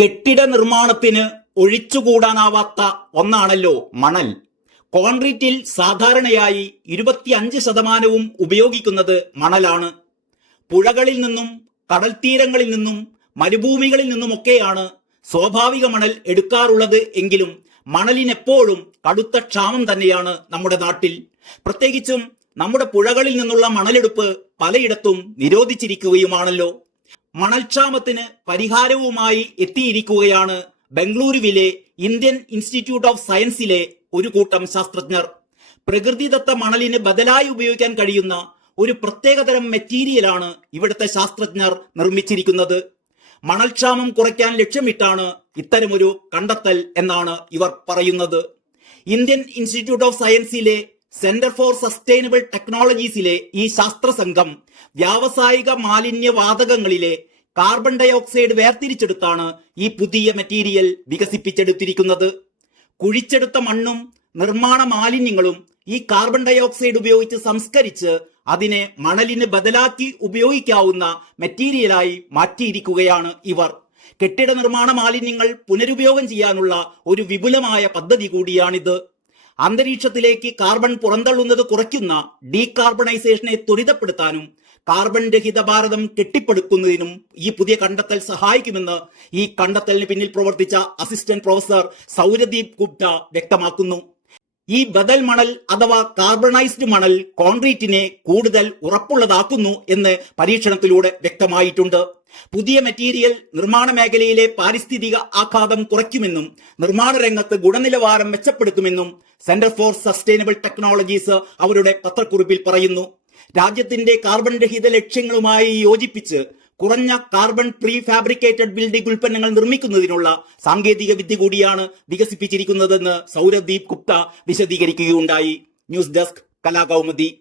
കെട്ടിട നിർമ്മാണത്തിന് ഒഴിച്ചുകൂടാനാവാത്ത ഒന്നാണല്ലോ മണൽ. കോൺക്രീറ്റിൽ സാധാരണയായി 25% ഉപയോഗിക്കുന്നത് മണലാണ്. പുഴകളിൽ നിന്നും കടൽത്തീരങ്ങളിൽ നിന്നും മരുഭൂമികളിൽ നിന്നുമൊക്കെയാണ് സ്വാഭാവിക മണൽ എടുക്കാറുള്ളത്. എങ്കിലും മണലിനെപ്പോഴും കടുത്ത ക്ഷാമം തന്നെയാണ് നമ്മുടെ നാട്ടിൽ. പ്രത്യേകിച്ചും നമ്മുടെ പുഴകളിൽ നിന്നുള്ള മണലെടുപ്പ് പലയിടത്തും നിരോധിച്ചിരിക്കുകയുമാണല്ലോ. മണൽക്ഷാമത്തിന് പരിഹാരവുമായി എത്തിയിരിക്കുകയാണ് ബംഗളൂരുവിലെ ഇന്ത്യൻ ഇൻസ്റ്റിറ്റ്യൂട്ട് ഓഫ് സയൻസിലെ ഒരു കൂട്ടം ശാസ്ത്രജ്ഞർ. പ്രകൃതിദത്ത മണലിന് ബദലായി ഉപയോഗിക്കാൻ കഴിയുന്ന ഒരു പ്രത്യേകതരം മെറ്റീരിയലാണ് ഇവിടുത്തെ ശാസ്ത്രജ്ഞർ നിർമ്മിച്ചിരിക്കുന്നത്. മണൽക്ഷാമം കുറയ്ക്കാൻ ലക്ഷ്യമിട്ടാണ് ഇത്തരമൊരു കണ്ടെത്തൽ എന്നാണ് ഇവർ പറയുന്നത്. ഇന്ത്യൻ ഇൻസ്റ്റിറ്റ്യൂട്ട് ഓഫ് സയൻസിലെ സെന്റർ ഫോർ സസ്റ്റൈനബിൾ ടെക്നോളജീസിലെ ഈ ശാസ്ത്ര സംഘം വ്യാവസായിക മാലിന്യവാതകങ്ങളിലെ കാർബൺ ഡൈ ഓക്സൈഡ് വേർതിരിച്ചെടുത്താണ് ഈ പുതിയ മെറ്റീരിയൽ വികസിപ്പിച്ചെടുത്തിരിക്കുന്നത്. കുഴിച്ചെടുത്ത മണ്ണും നിർമ്മാണ മാലിന്യങ്ങളും ഈ കാർബൺ ഡൈ ഓക്സൈഡ് ഉപയോഗിച്ച് സംസ്കരിച്ച് അതിനെ മണലിന് ബദലാക്കി ഉപയോഗിക്കാവുന്ന മെറ്റീരിയലായി മാറ്റിയിരിക്കുകയാണ് ഇവർ. കെട്ടിട നിർമ്മാണ മാലിന്യങ്ങൾ പുനരുപയോഗം ചെയ്യാനുള്ള ഒരു വിപുലമായ പദ്ധതി കൂടിയാണിത്. അന്തരീക്ഷത്തിലേക്ക് കാർബൺ പുറന്തള്ളുന്നത് കുറയ്ക്കുന്ന ഡീകാർബണൈസേഷനെ ത്വരിതപ്പെടുത്താനും കാർബൺ രഹിത ഭാരതം കെട്ടിപ്പടുക്കുന്നതിനും ഈ പുതിയ കണ്ടെത്തൽ സഹായിക്കുമെന്ന് ഈ കണ്ടെത്തലിന് പിന്നിൽ പ്രവർത്തിച്ച അസിസ്റ്റന്റ് പ്രൊഫസർ സൗരദീപ് ഗുപ്ത വ്യക്തമാക്കുന്നു. ഈ ബദൽ മണൽ അഥവാ കാർബണൈസ്ഡ് മണൽ കോൺക്രീറ്റിനെ കൂടുതൽ ഉറപ്പുള്ളതാക്കുന്നു എന്ന് പരീക്ഷണത്തിലൂടെ വ്യക്തമായിട്ടുണ്ട്. പുതിയ മെറ്റീരിയൽ നിർമ്മാണ മേഖലയിലെ പാരിസ്ഥിതിക ആഘാതം കുറയ്ക്കുമെന്നും നിർമ്മാണ രംഗത്ത് ഗുണനിലവാരം മെച്ചപ്പെടുത്തുമെന്നും സെന്റർ ഫോർ സസ്റ്റൈനബിൾ ടെക്നോളജീസ് അവരുടെ പത്രക്കുറിപ്പിൽ പറയുന്നു. രാജ്യത്തിന്റെ കാർബൺ രഹിത ലക്ഷ്യങ്ങളുമായി യോജിപ്പിച്ച് കുറഞ്ഞ കാർബൺ പ്രീ ഫാബ്രിക്കേറ്റഡ് ബിൽഡിംഗ് ഉൽപ്പന്നങ്ങൾ നിർമ്മിക്കുന്നതിനുള്ള സാങ്കേതിക വിദ്യ കൂടിയാണ് വികസിപ്പിച്ചിരിക്കുന്നതെന്ന് സൗരദീപ് ഗുപ്ത വിശദീകരിക്കുകയുണ്ടായി. News desk Kalakaumudi.